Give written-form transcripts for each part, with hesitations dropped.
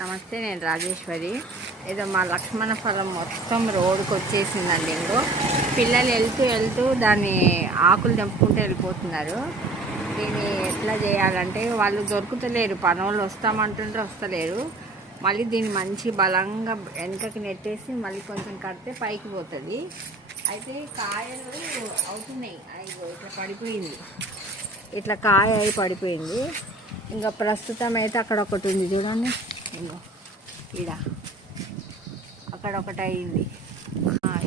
నమస్తే, నేను రాజేశ్వరి. ఏదో మా లక్ష్మణ ఫలం మొత్తం రోడ్డుకి వచ్చేసిందండి. ఇంకో పిల్లలు వెళ్తూ దాన్ని ఆకులు తెంపుకుంటూ వెళ్ళిపోతున్నారు. దీన్ని ఎట్లా చేయాలంటే వాళ్ళు దొరుకుతలేరు, పనోళ్ళు వస్తామంటుంటే వస్తలేరు. మళ్ళీ దీన్ని మంచి బలంగా వెనకకి నెట్టేసి మళ్ళీ కొంచెం కడితే పైకి పోతుంది. అయితే కాయలు అవుతున్నాయి. ఇట్లా పడిపోయింది, ఇట్లా కాయ అయి పడిపోయింది. ఇంకా ప్రస్తుతం అయితే అక్కడ ఒకటి ఉంది చూడండి, ఇంకో ఈడ అక్కడ ఒకటి అయింది.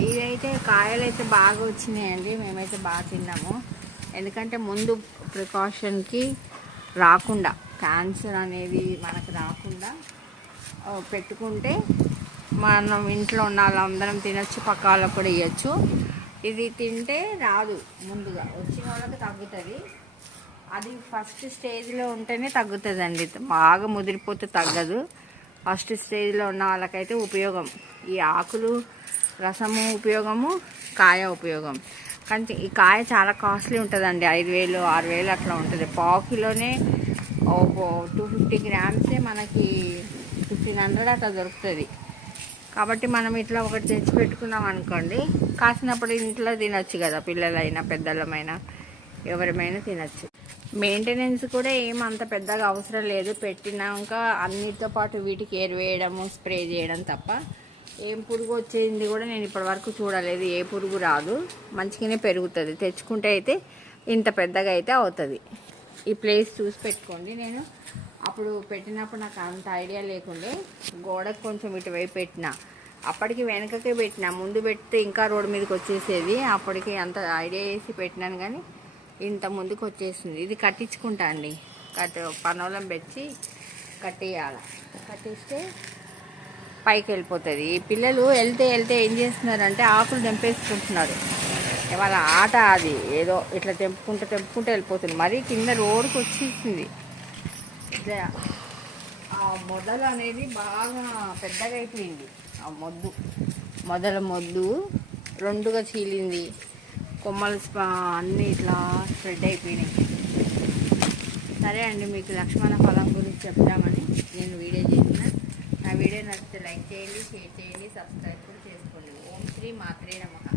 ఇదైతే కాయలు అయితే బాగా వచ్చినాయండి. మేమైతే బాగా తిన్నాము. ఎందుకంటే ముందు ప్రికాషన్కి రాకుండా, క్యాన్సర్ అనేది మనకు రాకుండా పెట్టుకుంటే మనం ఇంట్లో ఉన్న వాళ్ళందరం తినచ్చు, పక్క వాళ్ళకు కూడా ఇవ్వచ్చు. ఇది తింటే రాదు, ముందుగా వచ్చిన వాళ్ళకి తగ్గుతుంది. అది ఫస్ట్ స్టేజ్లో ఉంటేనే తగ్గుతుందండి, బాగా ముదిరిపోతే తగ్గదు. ఫస్ట్ స్టేజ్లో ఉన్న వాళ్ళకైతే ఉపయోగం. ఈ ఆకులు రసము ఉపయోగము, కాయ ఉపయోగం. కానీ ఈ కాయ చాలా కాస్ట్లీ ఉంటుందండి, 5,000 6,000 అట్లా ఉంటుంది. పావు కిలోనే 250 గ్రామ్సే మనకి 1,500 అట్లా దొరుకుతుంది. కాబట్టి మనం ఇట్లా ఒకటి తెచ్చి పెట్టుకున్నాం అనుకోండి, కాసినప్పుడు ఇంట్లో తినచ్చు కదా, పిల్లలైనా పెద్దలమైనా ఎవరిమైనా తినచ్చు. మెయింటెనెన్స్ కూడా ఏమంత పెద్దగా అవసరం లేదు. పెట్టినాక అన్నిటితో పాటు వీటికి వేయడము, స్ప్రే చేయడం తప్ప ఏం పురుగు వచ్చేది కూడా నేను ఇప్పటి వరకు చూడలేదు. ఏ పురుగు రాదు, మంచిగానే పెరుగుతుంది. తెచ్చుకుంటే అయితే ఇంత పెద్దగా అయితే అవుతుంది. ఈ ప్లేస్ చూసి పెట్టుకోండి. నేను అప్పుడు పెట్టినప్పుడు నాకు అంత ఐడియా లేకుండే, గోడకు కొంచెం ఇటువైపు పెట్టిన, అప్పటికి వెనకకే పెట్టిన. ముందు పెడితే ఇంకా రోడ్డు మీదకి వచ్చేసేది. అప్పటికి అంత ఐడియా వేసి పెట్టినాను, కానీ ఇంత ముందుకు వచ్చేసింది. ఇది కట్టించుకుంటా అండి, పనోలం పెట్టి కట్టేయాలి. కట్టిస్తే పైకి వెళ్ళిపోతుంది. ఈ పిల్లలు వెళ్తే ఏం చేస్తున్నారంటే ఆకులు తెంపేసుకుంటున్నారు. వాళ్ళ ఆట అది. ఏదో ఇట్లా తెంపుకుంటూ వెళ్ళిపోతుంది. మరీ కింద రోడ్డుకి వచ్చేసింది. ఇట్లా ఆ మొదలు అనేది బాగా పెద్దగా అయిపోయింది. ఆ మొద్దు రెండుగా చీలింది. కొమ్మలు అన్నీ ఇట్లా స్ప్రెడ్ అయిపోయినాయి. సరే అండి, మీకు లక్ష్మణ ఫలం గురించి చెప్తామని నేను వీడియో చేసిన. నా వీడియో నచ్చితే లైక్ చేయండి, షేర్ చేయండి, సబ్స్క్రైబ్ కూడా చేసుకోండి. ఓం శ్రీ మాత్రే నమః.